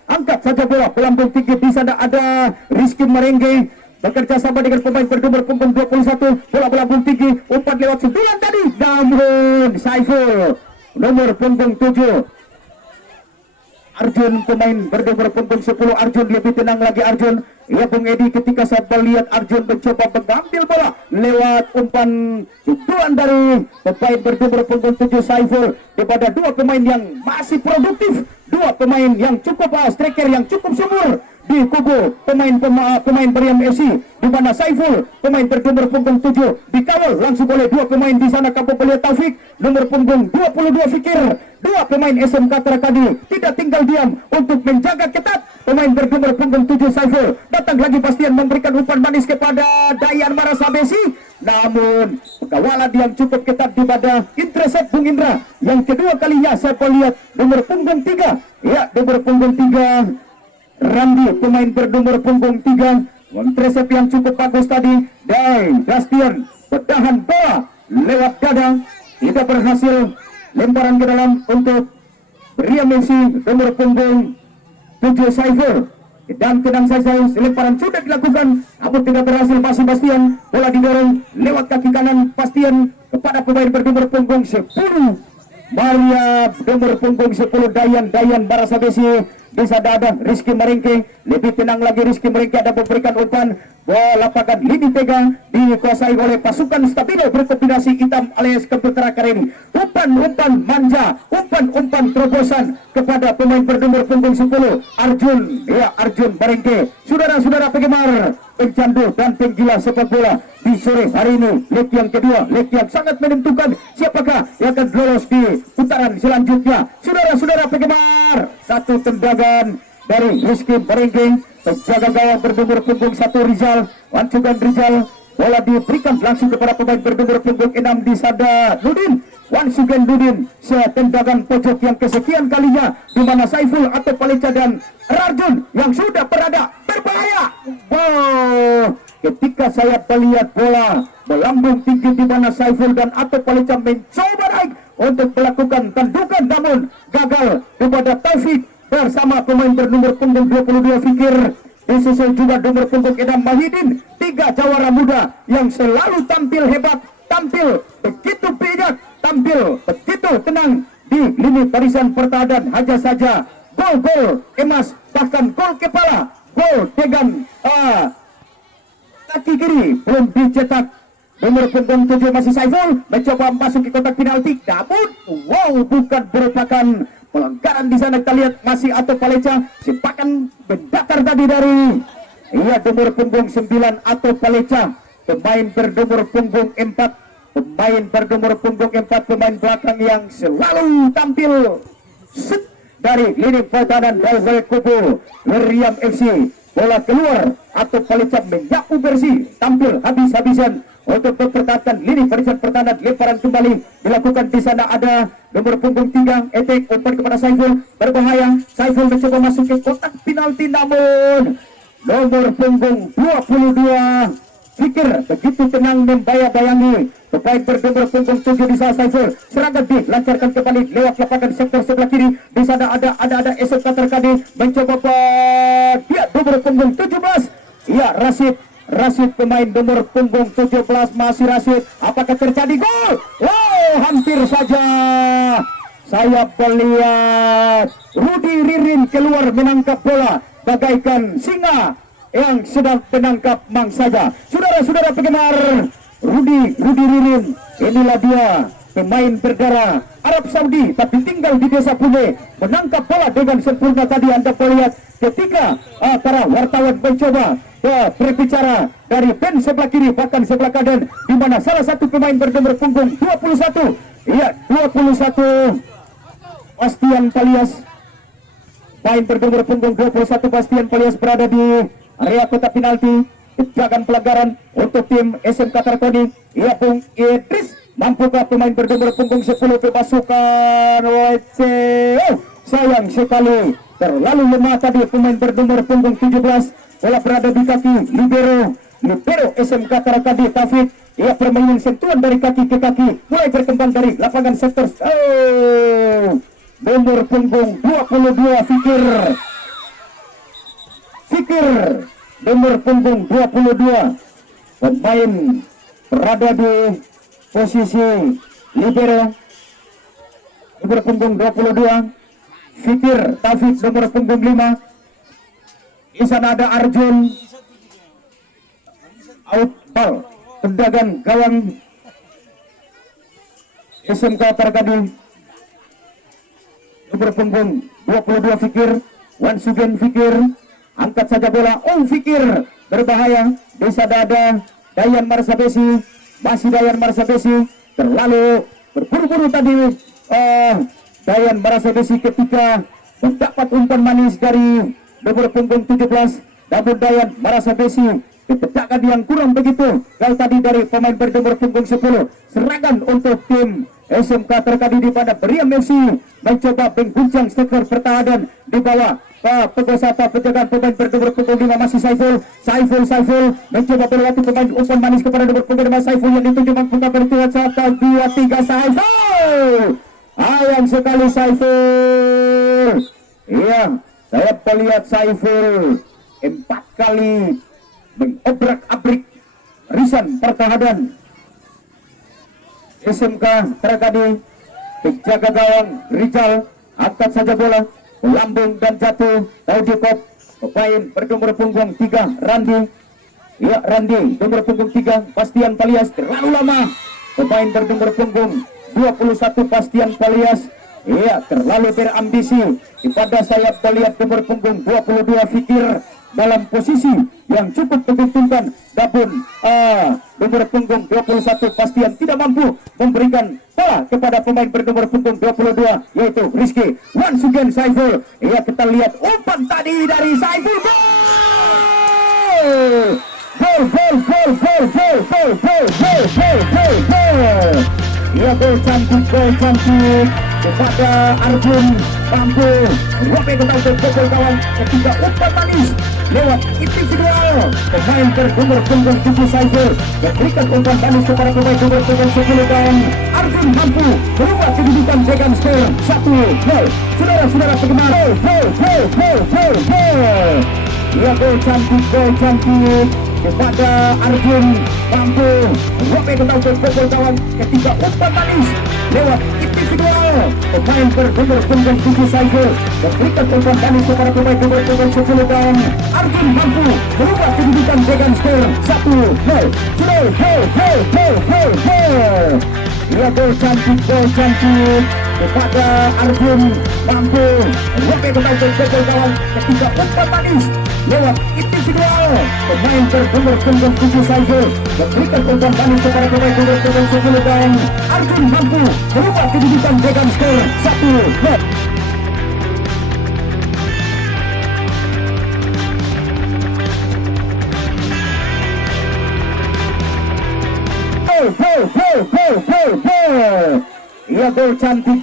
angkat saja bola pelambung tinggi. Di sana ada Rizky Marengke bekerja sama dengan pemain bernomor punggung 21, bola pelambung tinggi, umpan lewat 9 tadi, namun Saiful nomor punggung 7 Arjun, pemain bernomor punggung 10 Arjun, lebih tenang lagi Arjun. Ya, Bung Edi, ketika saya melihat Arjun mencoba mengambil bola lewat umpan tujuan dari pemain bernomor punggung 7 Saiful, kepada dua pemain yang masih produktif, dua pemain yang cukup striker yang cukup subur di kubu pemain Meriam FC, di mana Saiful pemain bernomor punggung 7 dikawal langsung oleh dua pemain di sana. Kamu melihat Taufik nomor punggung 22 Fikir, dua pemain SMK Tarakadi tidak tinggal diam untuk menjaga ketat pemain bernomor punggung 7 Saiful. Datang lagi Bastian memberikan umpan manis kepada Dayan Marasabesi, namun kawalan yang cukup ketat di pada intercept Bung Indra. Yang kedua kalinya saya melihat nomor punggung 3, ya, nomor punggung 3 Randi, pemain bernomor punggung 3, intercept yang cukup bagus tadi. Bastian bertahan bola lewat dada, tidak berhasil. Lemparan ke dalam untuk Meriam FC nomor punggung 7 Saiful. Dan tenang saja, lemparan sudah dilakukan namun tidak berhasil. Masih Bastian, bola didorong lewat kaki kanan Bastian kepada pemain bernomor punggung 10 Maria, nomor punggung 10 Dayan Barasa Besi. Bisa dadang Rizky Meringke, lebih tenang lagi Rizky Meringke ada memberikan umpan. Bola lapangan lini tega dikuasai oleh pasukan Stabilo berkombinasi hitam alias Keputera Karim. Umpan manja, umpan terobosan kepada pemain bernomor punggung 10 Arjun Meringke. Saudara-saudara penggemar pencandu dan penggila sepak bola di sore hari ini, leg yang kedua, leg yang sangat menentukan siapakah yang akan lolos di putaran selanjutnya. Saudara-saudara penggemar, satu tendangan dari Rizky Meringke, penjaga gawang bernomor punggung 1 Rizal, lancukan Rizal, bola diberikan langsung kepada pemain bernomor punggung 6 di Sada Nudin. Wansugen Nudin, tendangan pojok yang kesekian kalinya di mana Saiful atau Paleca dan Arjun yang sudah berada berbahaya. Wow, ketika saya melihat bola melambung tinggi di mana Saiful dan atau Paleca mencoba naik untuk melakukan tandukan namun gagal kepada Taufik bersama pemain bernomor punggung 22 Fikir. Disusul juga nomor punggung 6 Mahidin, 3 jawara muda yang selalu tampil hebat, tampil begitu bijak, tampil begitu tenang di lini barisan pertahanan. Hanya saja gol emas, bahkan gol kepala, gol dengan kaki kiri belum dicetak. Nomor punggung 7 masih Saiful mencoba masuk ke kotak penalti, namun bukan merupakan pelanggaran di sana. Kita lihat masih atau Paleca, sepakan mendatar tadi dari nomor punggung 9 atau Paleca, pemain bernomor punggung 4, pemain belakang yang selalu tampil dari lini pertahanan Dalwell Kubu Meriam FC. Bola keluar atau Paleca menyapu bersih, tampil habis-habisan untuk mempertahankan lini barisan pertahanan. Lemparan kembali dilakukan di sana, ada nomor punggung 3 Etek, umpan kepada Saiful, berbahaya. Saiful mencoba masuk ke kotak penalti namun nomor punggung 22 Fikir begitu tenang membayang-bayangi pemain bernomor punggung 7 di sana. Saiful serangan dilancarkan kembali lewat lapangan sektor sebelah kiri. Di sana ada SMK Terkadi mencoba dia nomor punggung 17 Rashid pemain nomor punggung 17 masih Rashid. Apakah terjadi gol? Hampir saja saya melihat Rudi Ririn keluar menangkap bola bagaikan singa yang sedang menangkap mangsanya. Saudara-saudara penggemar, Rudi Ririn, inilah dia pemain berdarah Arab Saudi tapi tinggal di desa Pune, menangkap bola dengan sempurna. Tadi Anda melihat ketika para wartawan mencoba berbicara dari band sebelah kiri bahkan sebelah kanan, di mana salah satu pemain bernomor punggung 21 Bastian Palias, pemain bernomor punggung 21 Bastian Palias berada di area kotak penalti. Kejagan pelanggaran untuk tim SMK Tarkoni. Bung Idris, mampukah pemain bernomor punggung 10 pemasukan WC? Sayang sekali, terlalu lemah tadi pemain bernomor punggung 17. Bola berada di kaki libero SMK Tarakadi Taufik. Permainan sentuhan dari kaki ke kaki mulai berkembang dari lapangan sektor. Nomor punggung 22 Fikir nomor punggung 22 pemain berada di posisi libero. Nomor punggung 22 Fikir Taufik nomor punggung 5. Di sana ada Arjun, out ball, tendangan gawang SMK Tarakadi. Nomor punggung 22 Fikir, Wansugen Fikir, angkat saja bola. Fikir berbahaya. Di sana ada Dayan Marsabesi, masih Dayan Marsabesi, terlalu berburu-buru tadi Dayan Marsabesi ketika mendapat umpan manis dari nomor punggung 17, namun Dayan Marsabesi ketegangan yang kurang begitu kalau tadi dari pemain bernomor punggung 10. Serangan untuk tim SMK Terkadi di mana Meriam FC mencoba mengguncang struktur pertahanan di bawah pengusaha penjagaan pemain bernomor punggung 5 masih Saiful mencoba melewati pemain umpan manis kepada nomor punggung 5 Saiful yang dituju membuka perhitungan 1, 2, 3 Saiful. Ayang sekali Saiful. Saya melihat Saiful 4 kali mengobrak-abrik barisan pertahanan SMK Terkadi. Penjaga gawang Rizal angkat saja bola, lambung dan jatuh. Taujikop pemain bernomor punggung 3 Randi. Ya, Randi nomor punggung 3 Bastian Palias terlalu lama. Pemain bernomor punggung 21 Bastian Palias, ya, terlalu berambisi. Pada sayap melihat nomor punggung 22 Fikir dalam posisi yang cukup menguntungkan. Namun nomor punggung 21 Bastian tidak mampu memberikan bola kepada pemain bernomor punggung 22 yaitu Rizky. Once again Saiful, ya, kita lihat umpan tadi dari Saiful. Gol. Ya, gol cantik kepada Arjun. Mampu robek ke gol kawan ketika umpan manis lewat individual pemain bernomor punggung 7 Saiful memberikan umpan manis kepada pemain nomor punggung 10 dan Arjun mampu berubah kedudukan dengan skor 1-0. Saudara-saudara penggemar, gol. Ya, gol cantik kepada Arjun. Mampu robek ke gol kawan ketika umpan manis lewat individual pemain bernomor punggung 7 Saiful memberikan umpan manis kepada pemain nomor punggung 10 dan Arjun mampu berubah kedudukan dengan skor 1-0. Gol. Ya, gol cantik kepada Arjun. Mampu robek ke gol kawan ketika umpan manis lewat individual pemain bernomor punggung 7 Saiful memberikan umpan manis kepada pemain nomor punggung 10 dan Arjun mampu berubah kedudukan dengan skor 1-0. Gol. Ya, gol cantik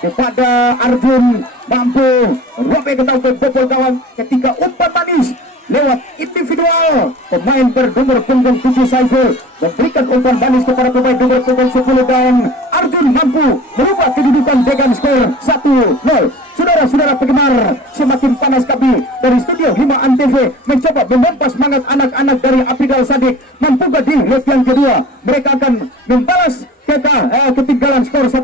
kepada Arjun. Mampu robek ke gol kawan ketika umpan manis lewat individual pemain bernomor punggung 7 Saiful memberikan umpan manis kepada pemain nomor punggung 10 dan Arjun mampu berubah kedudukan dengan skor 1-0. Saudara-saudara penggemar, semakin panas kami dari Studio 5 Antv mencoba memompa semangat anak-anak dari Apridal Sadik. Mampukah di leg yang kedua mereka akan membalas ketinggalan skor 1-0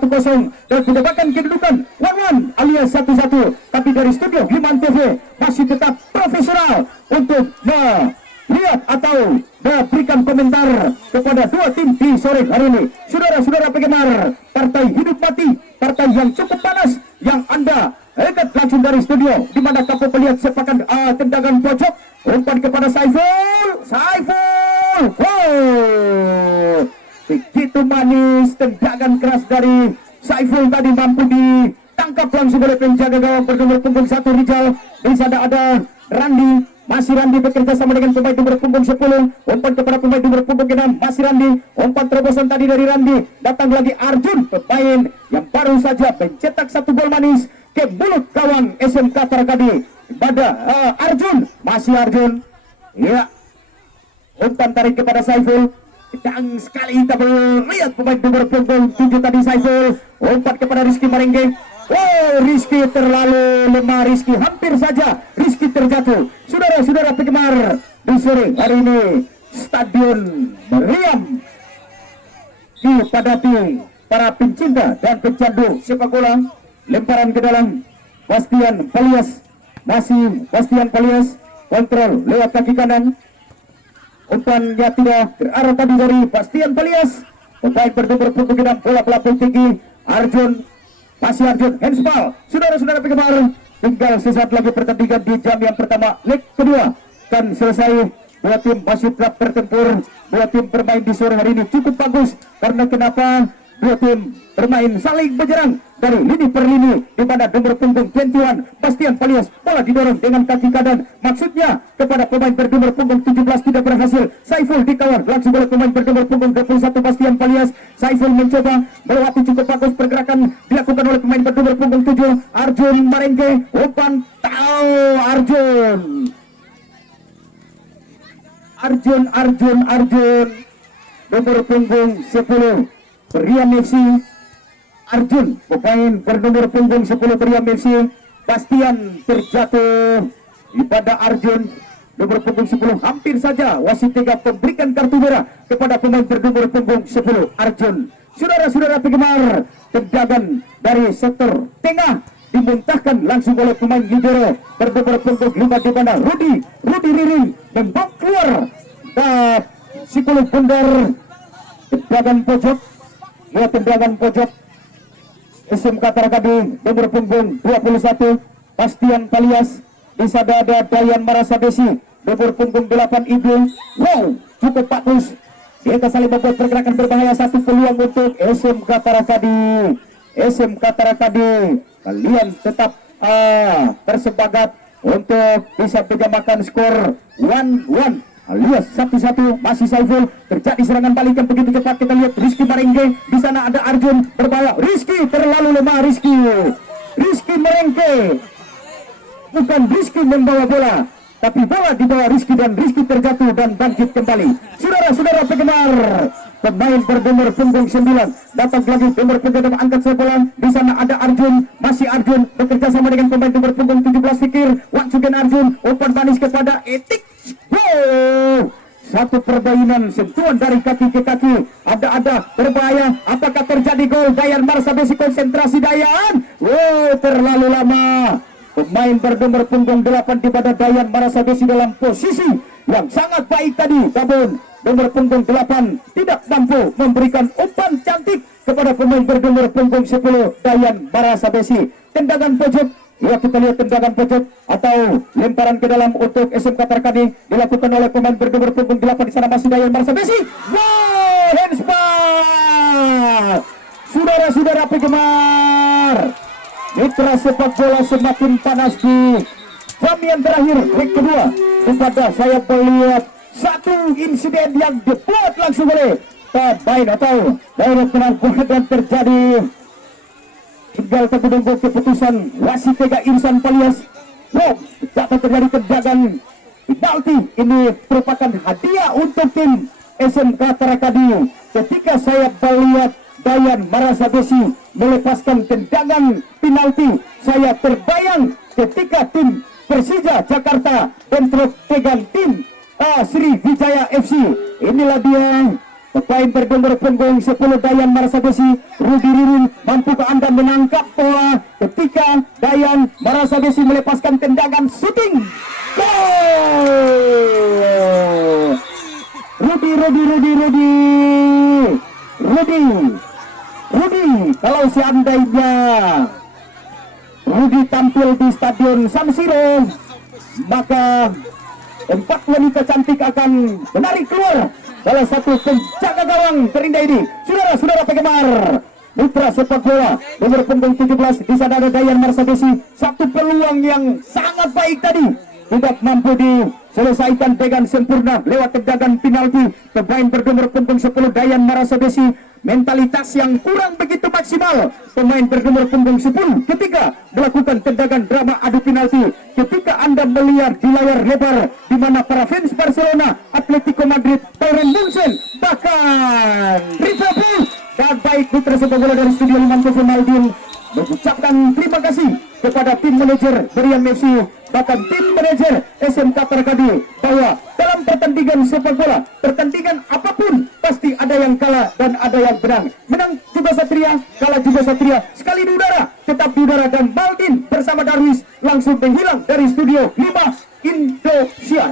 dan mendapatkan kedudukan 1-1 alias 1-1. Tapi dari Studio 5 Antv masih tetap profesional untuk melihat atau memberikan komentar kepada dua tim di sore hari ini. Saudara-saudara penggemar, partai hidup mati, partai yang cukup panas yang Anda lihat langsung dari studio, di mana kamu melihat sepakan tendangan pojok, umpan kepada Saiful. Begitu manis tendangan keras dari Saiful tadi, mampu ditangkap langsung oleh penjaga gawang bernomor punggung 1 Rizal. Di sana ada Randi. Masih Randi bekerja sama dengan pemain nomor punggung 10. Umpan kepada pemain nomor punggung 6. Masih Randi. Umpan terobosan tadi dari Randi. Datang lagi Arjun, pemain yang baru saja mencetak 1 gol manis ke mulut gawang SMK Terkadi. Pada Arjun. Masih Arjun. Ya. Umpan tarik kepada Saiful. Kencang sekali kita melihat pemain nomor punggung 7 tadi Saiful. Umpan kepada Rizky Marengge. Oh, Rizky terlalu lemah. Rizky hampir saja Rizky terjatuh. Saudara-saudara penggemar, di sore hari ini stadion meriam dipadati para pencinta dan pecandu sepak bola. Lemparan ke dalam Bastian Palias. Masih Bastian Palias kontrol lewat kaki kanan. Umpannya tidak terarah tadi dari Bastian Palias. Pemain bernomor punggung 6, bola pelapung tinggi Arjun. Masih Arjun, handsball. Saudara-saudara penggemar, tinggal sesaat lagi pertandingan di jam yang pertama leg kedua kan selesai. Dua tim masih tetap bertempur. Dua tim bermain di sore hari ini cukup bagus. Karena kenapa? Dua tim bermain saling menyerang dari lini per lini, di mana nomor punggung 21 Bastian Palias bola didorong dengan kaki kanan, maksudnya kepada pemain bernomor punggung 17 tidak berhasil. Saiful dikawal langsung oleh pemain bernomor punggung 21 Bastian Palias. Saiful mencoba melewati cukup bagus, pergerakan dilakukan oleh pemain bernomor punggung 7 Arjun Marengge. Umpan Arjun nomor punggung 10 Periam FC. Arjun, pemain bernomor punggung 10 Periam FC, Bastian terjatuh pada Arjun nomor punggung 10. Hampir saja wasit tega memberikan kartu merah kepada pemain bernomor punggung 10 Arjun. Saudara-saudara penggemar, tendangan dari sektor tengah dimuntahkan langsung oleh pemain libero bernomor punggung 5 di mana Rudi Ririn membok keluar dan psikolog bundar. Tendangan pojok, dua tendangan pojok SMK Tarakadi nomor punggung 21 Bastian Palias. Di sana ada Dayan Marasabesi nomor punggung 8 Ibu. Wow, cukup bagus. Mereka saling membuat pergerakan berbahaya. Satu peluang untuk SMK Tarakadi. SMK Tarakadi, kalian tetap bersemangat untuk bisa menyamakan skor 1-1 alias 1-1. Masih Saiful, terjadi serangan balik yang begitu cepat. Kita lihat Rizky Marengke, di sana ada Arjun berbahaya. Rizky terlalu lemah. Rizky Marengke, bukan Rizky membawa bola, tapi bola dibawa Rizky dan Rizky terjatuh dan bangkit kembali. Saudara-saudara penggemar, pemain bernomor punggung 9 datang lagi nomor punggung angkat bola. Di sana ada Arjun, masih Arjun bekerja sama dengan pemain nomor punggung 17 Fikir. Once again Arjun open manis kepada Etik. Wow, satu permainan sentuhan dari kaki ke kaki. Ada berbahaya. Apakah terjadi gol? Dayan Marsabesi, konsentrasi Dayan. Wow, terlalu lama. Pemain bernomor punggung 8 di pada Dayan Marasabesi dalam posisi yang sangat baik tadi. Namun nomor punggung 8 tidak mampu memberikan umpan cantik kepada pemain bernomor punggung 10 Dayan Marasabesi. Tendangan pojok, ya kita lihat tendangan pojok atau lemparan ke dalam untuk SMK Tarakadi dilakukan oleh pemain bernomor punggung 8 di sana masih Dayan Marasabesi. Wow, handsball. Saudara-saudara penggemar, mitra sepak bola semakin panas di jam yang terakhir leg kedua. Kepada saya melihat satu insiden yang dibuat langsung oleh pemain atau daerah penangguhan dan terjadi. Tinggal menunggu keputusan wasit tega Irsan Palias. Wow, dapat terjadi tendangan penalti. Ini merupakan hadiah untuk tim SMK Tarakadi. Ketika saya melihat Dayan Marasabesi melepaskan tendangan penalti, saya terbayang ketika tim Persija Jakarta bentrok dengan tim Sriwijaya FC. Inilah dia pemain bernomor punggung 10 Dayan Marasabesi, Rudi Ririn. Mampukah Anda menangkap bola ketika Dayan Marasabesi melepaskan tendangan shooting? Goal! Rudi, kalau seandainya Rudi tampil di Stadion San Siro, maka 4 wanita cantik akan menarik keluar salah satu penjaga gawang terindah ini. Saudara-saudara penggemar, mitra sepak bola nomor punggung 17 di sana ada Dayan Marasabesi. Satu peluang yang sangat baik tadi tidak mampu diselesaikan dengan sempurna lewat tendangan penalti. Pemain bernomor punggung 10 Dayan Marasabesi, mentalitas yang kurang begitu maksimal. Pemain bernomor punggung 10 ketika melakukan tendangan drama adu penalti. Ketika Anda melihat di layar lebar di mana para fans Barcelona, Atletico Madrid, Bayern Munchen, bahkan Liverpool dan baik mitra sepak bola dari Studio Limanto Maldin mengucapkan terima kasih kepada tim manajer Berian FC, bahkan tim manajer SMK Tarakadi, bahwa dalam pertandingan sepak bola, pertandingan apapun pasti ada yang kalah dan ada yang menang. Menang juga Satria, kalah juga Satria. Sekali di udara, tetap di udara. Dan Maldin bersama Darwis langsung menghilang dari Studio 5 Indonesia.